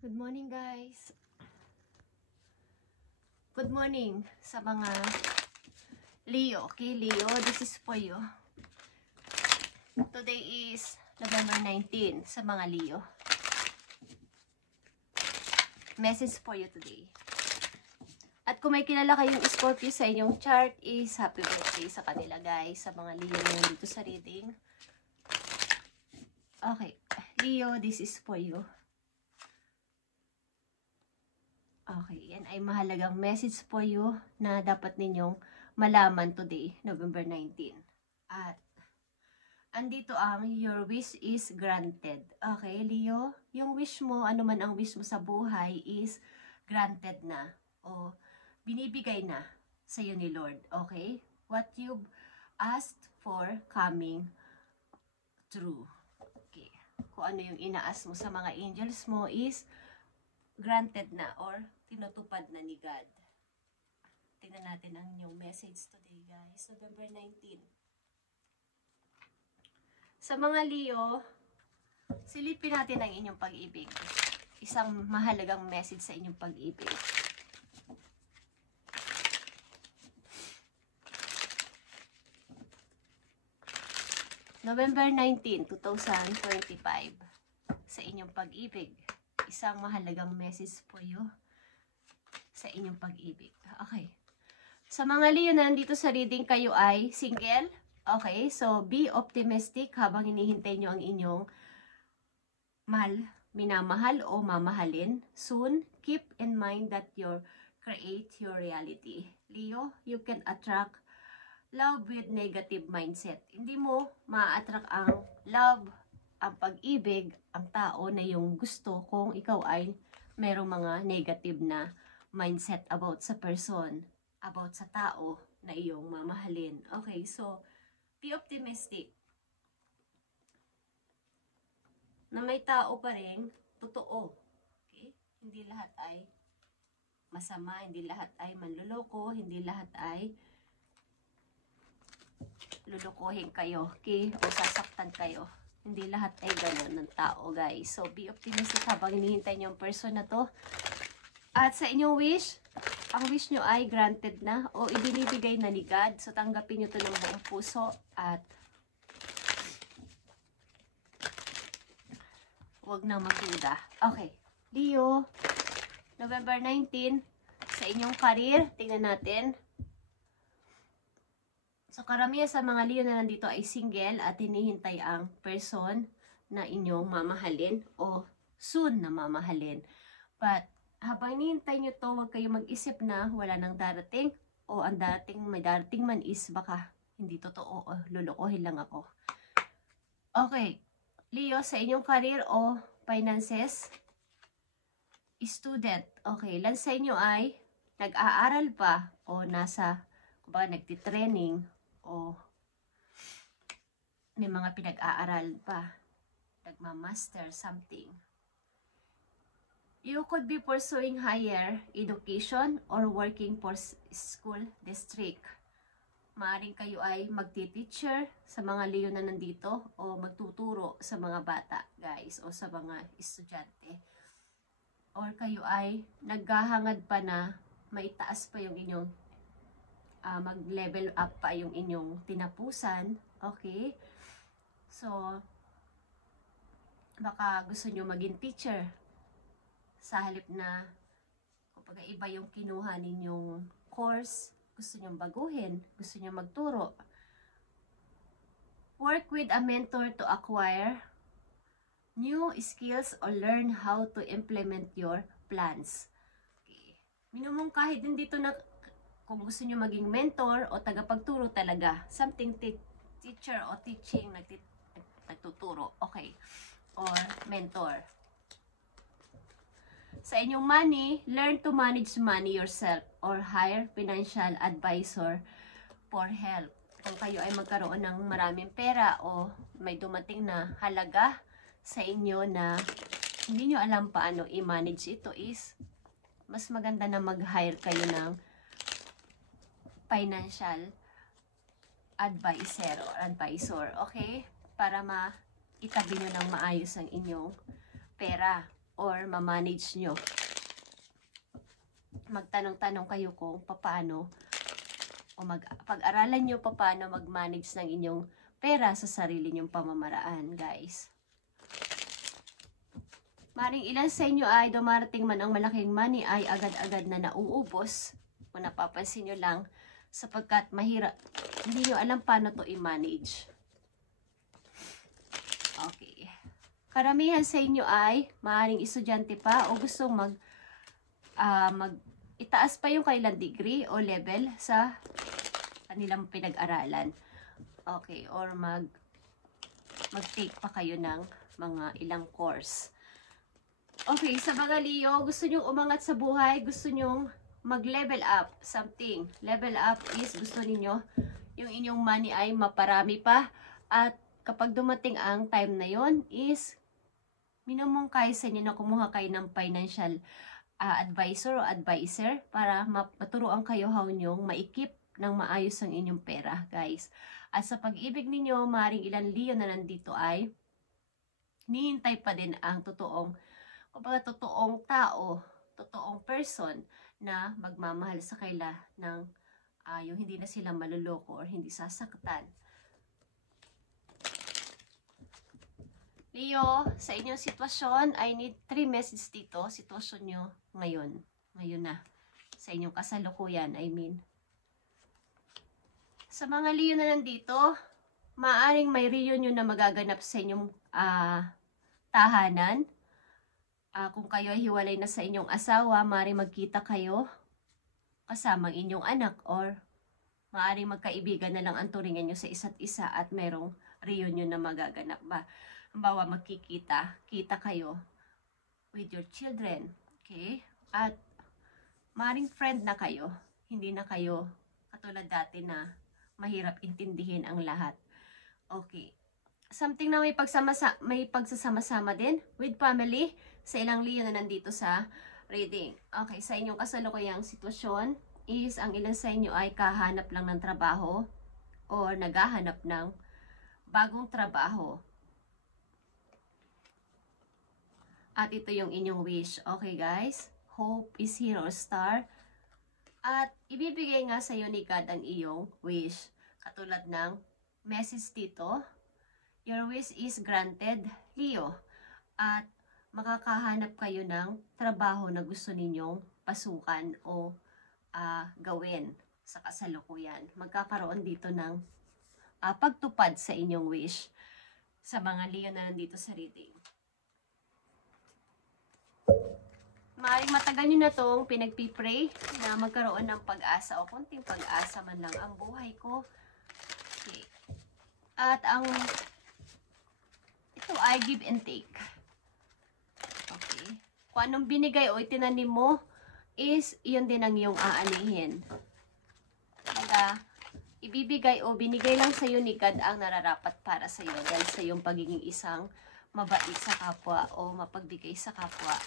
Good morning, guys. Good morning sa mga Leo. Okay, Leo, this is for you. Today is November 19 sa mga Leo. Message for you today. At kung may kilala kayong Scorpio sa inyong chart is happy birthday sa kanila, guys. Sa mga Leo na dito sa reading. Okay, Leo, this is for you. Okay, yan ay mahalagang message for you na dapat ninyong malaman today, November 19. At andito ang your wish is granted. Okay, Leo, yung wish mo, ano man ang wish mo sa buhay is granted na o binibigay na sa iyo ni Lord. Okay? What you've asked for coming true. Okay. Kung ano yung inaas mo sa mga angels mo is granted na or tinutupad na ni God. Tingnan natin ang inyong message today, guys. November 19. Sa mga Leo, silipin natin ang inyong pag-ibig. Isang mahalagang message sa inyong pag-ibig. November 19, 2025. Sa inyong pag-ibig. Isang mahalagang message for you sa inyong pag-ibig. Okay. Sa mga Leo na nandito sa reading, kayo ay single. Okay, so be optimistic habang hinihintay nyo ang inyong minamahal o mamahalin. Soon, keep in mind that you create your reality. Leo, you can attract love with negative mindset. Hindi mo ma-attract ang love, ang pag-ibig, ang tao na yung gusto kung ikaw ay merong mga negative na mindset about sa person, about sa tao na iyong mamahalin. Okay, so be optimistic. Na may tao pa rin, totoo. Okay? Hindi lahat ay masama, hindi lahat ay manluloko, hindi lahat ay lulukohin kayo, okay? O sasaktan kayo. Hindi lahat ay gano'n ng tao, guys. So, be optimistic habang hinihintay niyo ang person na to. At sa inyong wish, ang wish nyo ay granted na o ibinibigay na ni God. So, tanggapin nyo to ng buong puso at huwag na magduda. Okay. Leo, November 19, sa inyong career, tingnan natin. So, karamihan sa mga Leo na nandito ay single at hinihintay ang person na inyong mamahalin o soon na mamahalin. But, habang hinihintay nyo to, huwag kayo mag-isip na wala nang darating o ang darating, may darating man is baka hindi totoo o lulukohin lang ako. Okay. Leo, sa inyong career o finances, student. Okay. Ilan sa inyo ay nag-aaral pa o nasa, kumbaga, nagtitraining o may mga pinag-aaral pa, nagmamaster something. You could be pursuing higher education or working for school district. Maaring kayo ay magti-teacher sa mga Leo na nandito o magtuturo sa mga bata, guys, o sa mga estudyante. Or kayo ay naghahangad pa na maitaas pa yung inyong mag-level up pa yung inyong tinapusan. Okay? So, baka gusto nyo maging teacher sa halip na kapag iba yung kinuha ninyong course, gusto nyo baguhin, gusto nyo magturo. Work with a mentor to acquire new skills or learn how to implement your plans. Okay. Minumong kahit din dito na kung gusto nyo maging mentor o tagapagturo talaga, something teacher o teaching, nagtuturo, okay, or mentor. Sa inyong money, learn to manage money yourself or hire financial advisor for help. Kung kayo ay magkaroon ng maraming pera o may dumating na halaga sa inyo na hindi nyo alam paano i-manage ito, is mas maganda na mag-hire kayo ng financial advisor, okay? Para itabi nyo ng maayos ang inyong pera or ma-manage nyo. Magtanong-tanong kayo kung paano o pag-aralan nyo paano mag-manage ng inyong pera sa sarili nyong pamamaraan, guys. Maring ilan sa inyo ay dumarating man ang malaking money ay agad-agad na nauubos. Kung napapansin nyo lang, sapagkat mahirap, hindi nyo alam paano to i-manage. Okay. Karamihan sa inyo ay maaaring estudyante pa o gustong itaas pa yung kailang degree o level sa kanilang pinag-aralan. Okay, or mag-take pa kayo ng mga ilang course. Okay, sa mga Leo, gusto nyo umangat sa buhay, gusto nyo mag-level up something. Level up is gusto niyo yung inyong money ay maparami pa, at kapag dumating ang time na yon is minumungkay sa inyo na kumuha kayo ng financial advisor o advisor para maturuan kayo how nyong maikip ng maayos ang inyong pera, guys. At sa pag-ibig ninyo, maaaring ilang Leo na nandito ay nihintay pa din ang totoong tao, totoong person na magmamahal sa kaila ng yung hindi na sila maluloko or hindi sasaktan. Leo, sa inyong sitwasyon, I need 3 messages dito. Sitwasyon nyo ngayon. Ngayon na. Sa inyong kasalukuyan, I mean. Sa mga Leo na nandito, maaaring may reunion na magaganap sa inyong tahanan. Kung kayo ay hiwalay na sa inyong asawa, maaaring magkita kayo kasamang inyong anak, or maaaring magkaibigan na lang ang turingan nyo sa isa't isa at merong reunion na magaganap ba. Halimbawa, kita kayo with your children. Okay? At maaaring friend na kayo. Hindi na kayo katulad dati na mahirap intindihin ang lahat. Okay. Something na may pagsasama-sama din with family sa ilang Leo na nandito sa reading. Okay, sa inyong kasalukuyang sitwasyon is ang ilan sa inyo ay kahanap lang ng trabaho or naghahanap ng bagong trabaho. At ito yung inyong wish. Okay, guys? Hope is here or star. At ibibigay nga sa iyo ni God ang iyong wish. Katulad ng message dito, your wish is granted, Leo. At makakahanap kayo ng trabaho na gusto ninyong pasukan o gawin sa kasalukuyan. Magkakaroon dito ng pagtupad sa inyong wish sa mga Leo na nandito sa reading. Maaaring matagal nyo na itong pinagpipray na magkaroon ng pag-asa o konting pag-asa man lang ang buhay ko. Okay. At ito ay give and take. Okay. Kung anong binigay o itinanim mo is yun din ang iyong aanihin. Kaya ibibigay o binigay lang sa iyo ni God ang nararapat para sa iyo dahil sa iyong pagiging isang mabait sa kapwa o mapagbigay sa kapwa.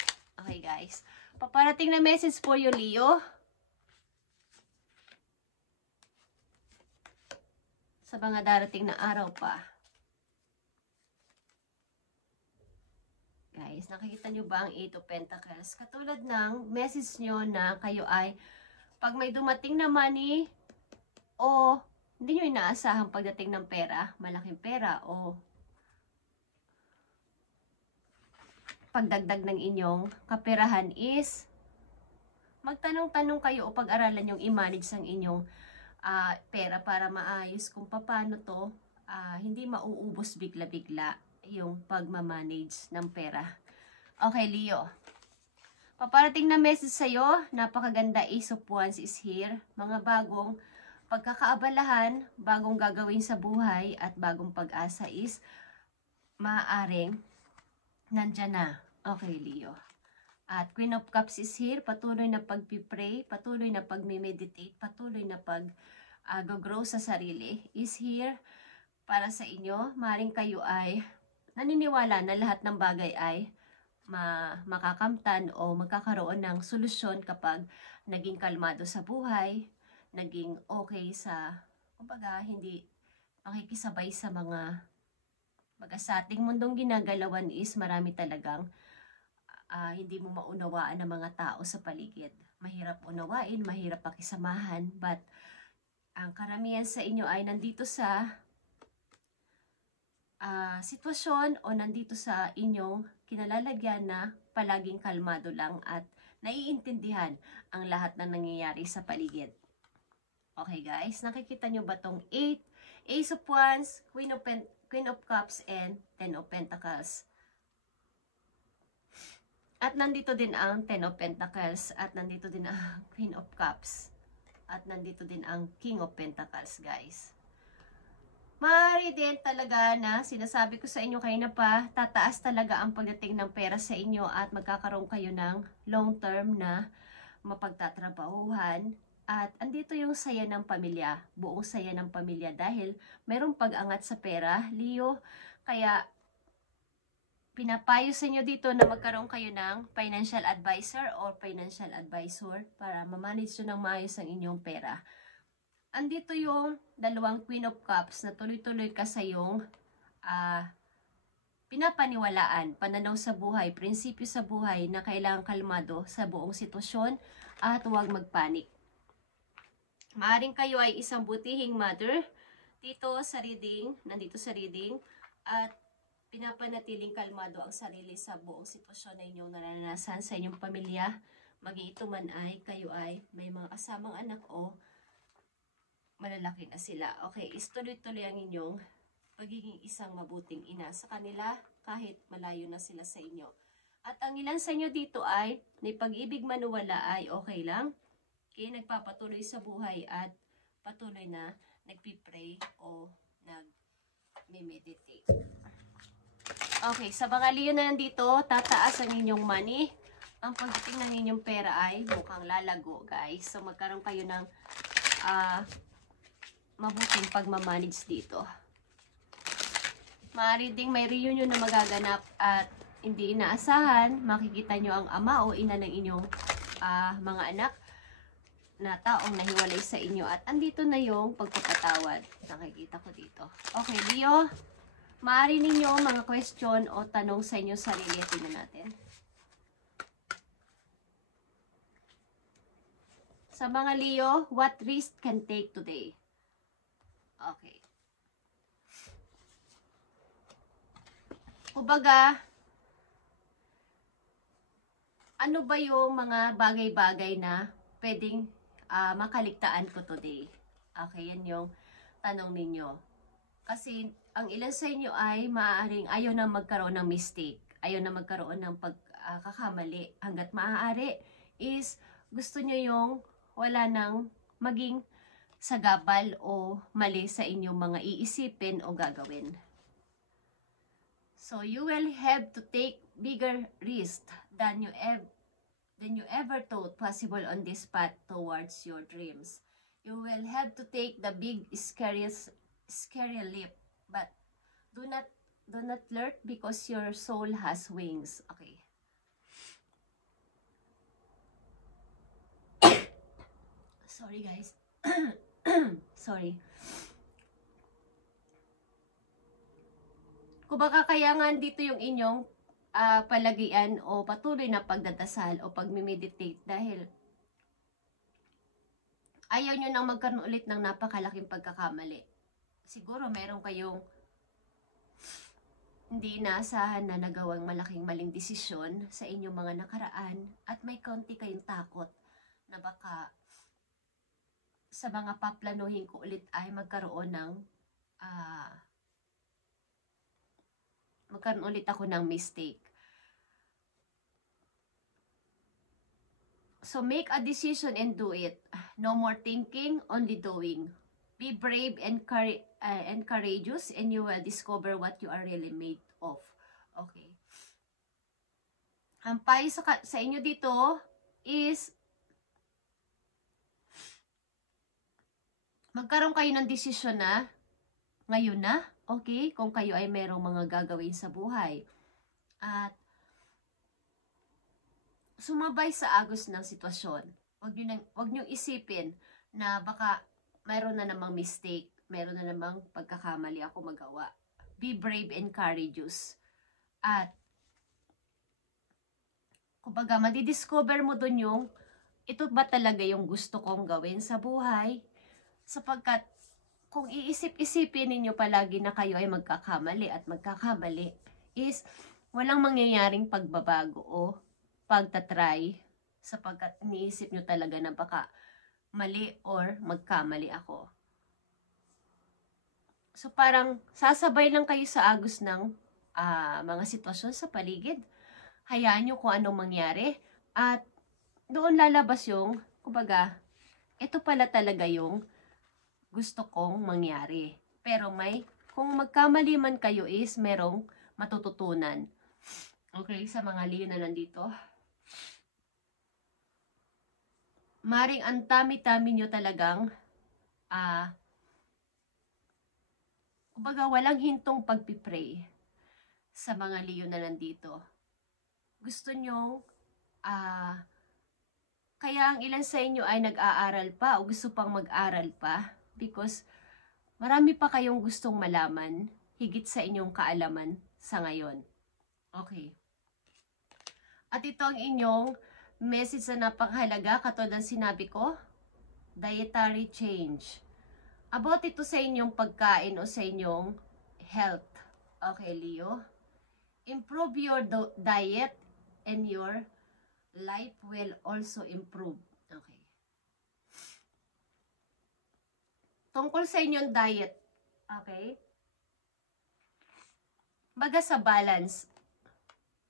Okay, guys. Paparating na message for you, Leo. Sa mga darating na araw pa. Guys, nakikita nyo ba ang 8 of Pentacles? Katulad ng message nyo na kayo ay pag may dumating na money o hindi nyo inaasahang pagdating ng pera, malaking pera o pagdagdag ng inyong kaperahan is magtanong-tanong kayo o pag-aralan yung i-manage ang inyong pera para maayos kung paano to hindi mauubos bigla-bigla yung pagmamanage ng pera. Okay, Leo. Paparating na message sa'yo, napakaganda, Ace of Wands is here. Mga bagong pagkakaabalahan, bagong gagawin sa buhay at bagong pag-asa is maaaring nandyan na. Okay, Leo. At Queen of Cups is here. Patuloy na pag-pray, patuloy na pag-meditate, patuloy na pag-grow sa sarili is here para sa inyo. Maring kayo ay naniniwala na lahat ng bagay ay makakamtan o magkakaroon ng solusyon kapag naging kalmado sa buhay, naging okay sa, kumbaga, hindi makikisabay sa sa ating mundong ginagalawan is marami talagang hindi mo maunawaan ng mga tao sa paligid. Mahirap unawain, mahirap pakisamahan, but ang karamihan sa inyo ay nandito sa sitwasyon o nandito sa inyong kinalalagyan na palaging kalmado lang at naiintindihan ang lahat ng nangyayari sa paligid. Okay guys, nakikita nyo ba tong 8, Ace of Wands, Queen of Cups, and 10 of Pentacles? At nandito din ang 10 of Pentacles, at nandito din ang Queen of Cups, at nandito din ang King of Pentacles, guys. Maaari din talaga na sinasabi ko sa inyo kanina pa, tataas talaga ang pagdating ng pera sa inyo at magkakaroon kayo ng long term na mapagtatrabahuhan. At andito yung saya ng pamilya, buong saya ng pamilya dahil merong pag-angat sa pera, Leo. Kaya pinapayo sa inyo dito na magkaroon kayo ng financial advisor or financial advisor para ma-manage nyo ng maayos ang inyong pera. Andito yung dalawang Queen of Cups na tuloy-tuloy ka sa yung pinapaniwalaan, pananaw sa buhay, prinsipyo sa buhay na kailangang kalmado sa buong sitwasyon at huwag magpanik. Maaring kayo ay isang butihing mother dito sa reading, nandito sa reading, at pinapanatiling kalmado ang sarili sa buong sitwasyon na inyong naranasan sa inyong pamilya. Mag-iito man ay kayo ay may mga kasamang anak o malalaki na sila. Okay, istuloy-tuloy ang inyong pagiging isang mabuting ina sa kanila kahit malayo na sila sa inyo. At ang ilan sa inyo dito ay may pag-ibig man o wala ay okay lang. Kaya nagpapatuloy sa buhay at patuloy na nagpipray o nag-meditate. Okay, sa mga Leo na nandito, tataas ang inyong money. Ang pagdating ng inyong pera ay mukhang lalago, guys. So, magkaroon kayo ng mabuting pagmamanage dito. Maaari ding may reunion na magaganap at hindi inaasahan. Makikita nyo ang ama o ina ng inyong mga anak na taong nahiwalay sa inyo. At andito na yung pagpapatawad. Nakikita ko dito. Okay, Leo. Maaari ninyo mga question o tanong sa inyo sarili. Tingnan natin. Sa mga Leo, what risk can take today? Okay. Kumbaga, ano ba yung mga bagay-bagay na pwedeng makaligtaan ko today? Okay, yan yung tanong ninyo. Kasi ang ilan sa inyo ay maaaring ayaw na magkaroon ng mistake. Ayaw na magkaroon ng pagkakamali. Hanggat maaari is gusto nyo yung wala nang maging sagabal o mali sa inyong mga iisipin o gagawin. So you will have to take bigger risk than you ever thought possible on this path towards your dreams. You will have to take the big scary leap, but do not alert because your soul has wings. Okay. Sorry guys. Sorry. Kumbaga kaya nga dito yung inyong palagian o patuloy na pagdadasal o pagmimeditate dahil ayaw nyo nang magkaroon ulit ng napakalaking pagkakamali. Siguro meron kayong hindi inaasahan na nagawang malaking maling desisyon sa inyong mga nakaraan at may kaunti kayong takot na baka sa mga paplanuhin ko ulit ay magkaroon ulit ako ng mistake. So make a decision and do it. No more thinking, only doing. Be brave and courageous and you will discover what you are really made of. Okay. Ang payo sa inyo dito is magkaroon kayo ng desisyon na ngayon na, okay, kung kayo ay merong mga gagawin sa buhay. At sumabay sa agos ng sitwasyon. Huwag nyo isipin na baka mayroon na namang mistake, mayroon na namang pagkakamali ako magawa. Be brave and courageous. At kumbaga, madidiscover mo dun yung, ito ba talaga yung gusto kong gawin sa buhay? Sapagkat, kung iisip-isipin ninyo palagi na kayo ay magkakamali at magkakamali, is walang mangyayaring pagbabago o pagtatry, sapagkat iniisip nyo talaga na baka mali or magkamali ako. So parang sasabay lang kayo sa agos ng mga sitwasyon sa paligid. Hayaan nyo kung anong mangyari at doon lalabas yung, kumbaga, ito pala talaga yung gusto kong mangyari. Pero kung magkamali man kayo is merong matututunan. Okay, sa mga Leo na nandito. Maring ang tami-tami nyo talagang kumbaga walang hintong pagpipray sa mga Leo na nandito. Gusto nyo kaya ang ilan sa inyo ay nag-aaral pa o gusto pang mag-aral pa because marami pa kayong gustong malaman higit sa inyong kaalaman sa ngayon. Okay. At ito ang inyong message na napakahalaga, katulad ng sinabi ko, dietary change. About ito sa inyong pagkain o sa inyong health. Okay, Leo? Improve your diet and your life will also improve. Okay. Tungkol sa inyong diet. Okay? Baga sa balance.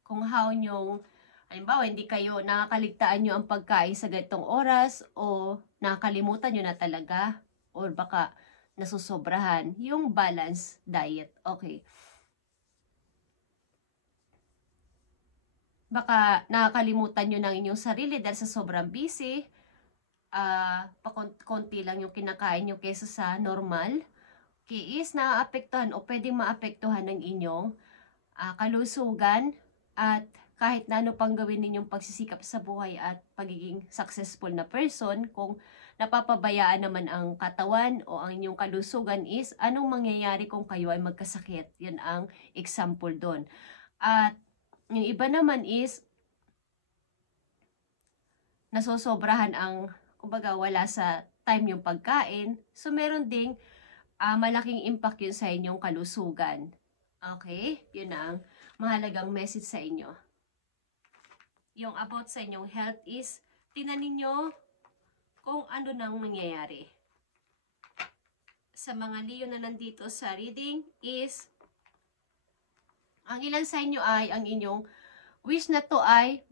Kung how nyo, halimbawa, hindi kayo nakakaligtaan nyo ang pagkain sa ganitong oras o nakakalimutan nyo na talaga or baka nasusobrahan. Yung balance diet. Okay. Baka nakakalimutan nyo ng inyong sarili dahil sa sobrang busy. Konti lang yung kinakain nyo kesa sa normal. Okay, is naaapektuhan o pwedeng maapektuhan ng inyong kalusugan at kahit na ano pang gawin ninyong pagsisikap sa buhay at pagiging successful na person, kung napapabayaan naman ang katawan o ang inyong kalusugan is anong mangyayari kung kayo ay magkasakit. Yan ang example doon. At yung iba naman is nasosobrahan ang, kumbaga wala sa time yung pagkain. So meron ding malaking impact yun sa inyong kalusugan. Okay? Yun ang mahalagang message sa inyo. Yung about sa inyong health is, tingnan ninyo kung ano nang mangyayari. Sa mga Leo na nandito sa reading is, ang ilan sa inyo ay, ang inyong wish na to ay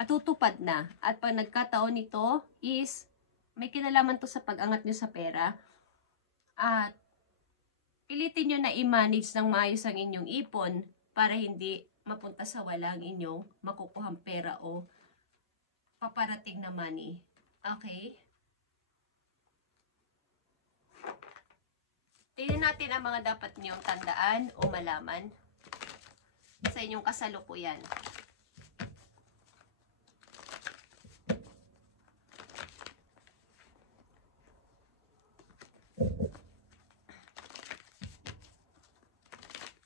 matutupad na. At pag nagkataon nito is, may kinalaman to sa pag-angat nyo sa pera. At pilitin nyo na i-manage ng maayos ang inyong ipon para hindi mapunta sa walang inyong makukuhang pera o paparating na money. Okay? Tingnan natin ang mga dapat nyong tandaan o malaman sa inyong kasalukuyan.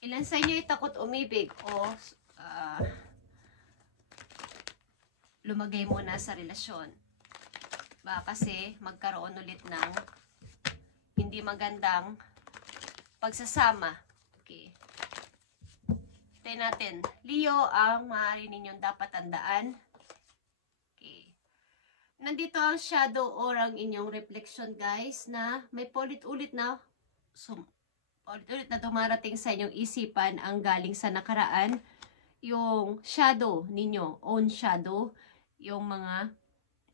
Ilan sa inyo ay takot umibig o lumagay muna sa relasyon? Baka kasi magkaroon ulit ng hindi magandang pagsasama. Okay. Tayo natin. Leo, ang maaari ninyong dapat tandaan. Okay. Nandito ang shadow or ang inyong reflection, guys, na may paulit-ulit na dumarating sa inyong isipan ang galing sa nakaraan. Yung shadow ninyo, own shadow, yung mga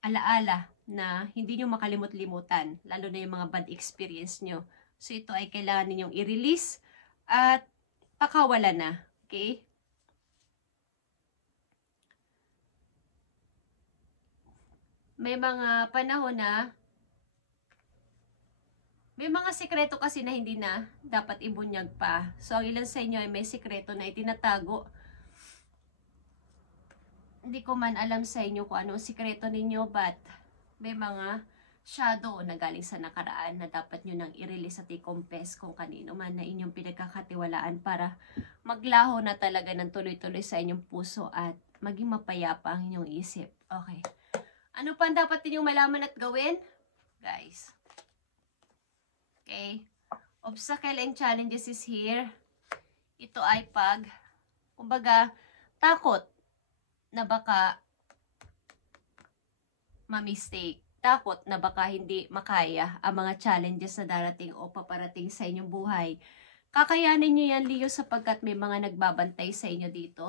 alaala na hindi nyo makalimut-limutan, lalo na yung mga bad experience nyo. So ito ay kailangan ninyong i-release at pakawala na. Okay? May mga panahon na may mga sikreto kasi na hindi na dapat ibunyag pa. So, ang ilan sa inyo ay may sikreto na itinatago. Hindi ko man alam sa inyo kung anong sikreto ninyo, but may mga shadow na galing sa nakaraan na dapat nyo nang i-release at i-confess kung kanino man na inyong pinagkakatiwalaan para maglaho na talaga ng tuloy-tuloy sa inyong puso at maging mapayapa ang inyong isip. Okay. Ano pa ang dapat ninyong malaman at gawin? Guys. Okay. Obstacle and challenges is here. Ito ay kumbaga, takot na baka ma-mistake. Takot na baka hindi makaya ang mga challenges na darating o paparating sa inyong buhay. Kakayanin nyo yan, Leo, sapagkat may mga nagbabantay sa inyo dito.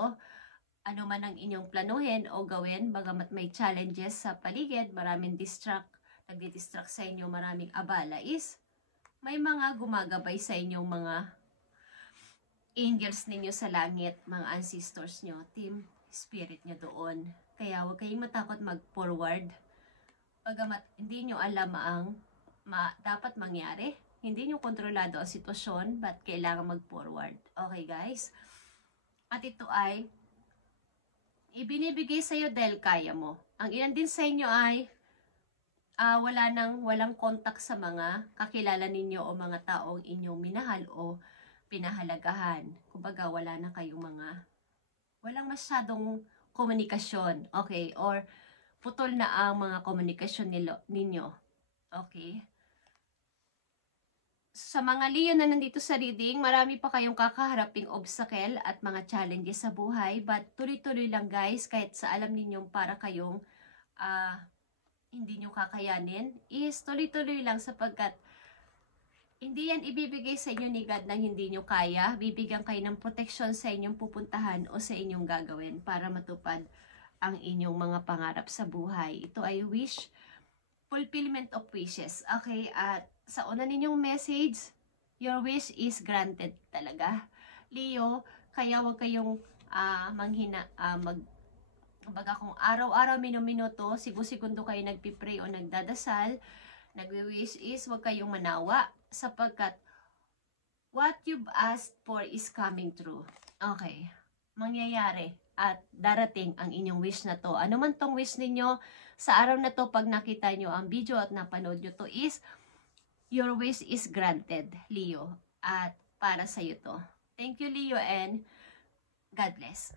Ano man ang inyong planuhin o gawin, bagamat may challenges sa paligid, maraming nagdi-distract sa inyo, maraming abala is, may mga gumagabay sa inyong mga angels ninyo sa langit, mga ancestors nyo, team spirit nyo doon. Kaya huwag kayong matakot mag-forward. Bagamat hindi nyo alam ang dapat mangyari, hindi nyo kontrolado ang sitwasyon, but kailangan mag-forward. Okay, guys? At ito ay ibinibigay sa'yo dahil kaya mo. Ang ilan din sa inyo ay walang contact sa mga kakilala ninyo o mga taong inyong minahal o pinahalagahan. Kumbaga, walang masyadong komunikasyon. Okay? Or putol na ang mga komunikasyon ninyo. Okay? Sa mga Leo na nandito sa reading, marami pa kayong kakaharaping obstacle at mga challenges sa buhay. But tuloy-tuloy lang, guys, kahit sa alam ninyong para kayong hindi nyo kakayanin, is tuloy-tuloy lang sapagkat hindi yan ibibigay sa inyo ni God nang hindi nyo kaya. Bibigyan kayo ng protection sa inyong pupuntahan o sa inyong gagawin para matupad ang inyong mga pangarap sa buhay. Ito ay fulfillment of wishes. Okay, at sa una ninyong message, your wish is granted talaga. Leo, kaya huwag kayong kumbaga kung araw-araw, minuto, segundo kayo nagpipray o nagdadasal, nagwi-wish is huwag kayong manawa sapagkat what you've asked for is coming true. Okay, mangyayari at darating ang inyong wish na to. Ano man tong wish ninyo sa araw na to, pag nakita nyo ang video at napanood nyo to is, your wish is granted, Leo. At para sa'yo to. Thank you, Leo, and God bless.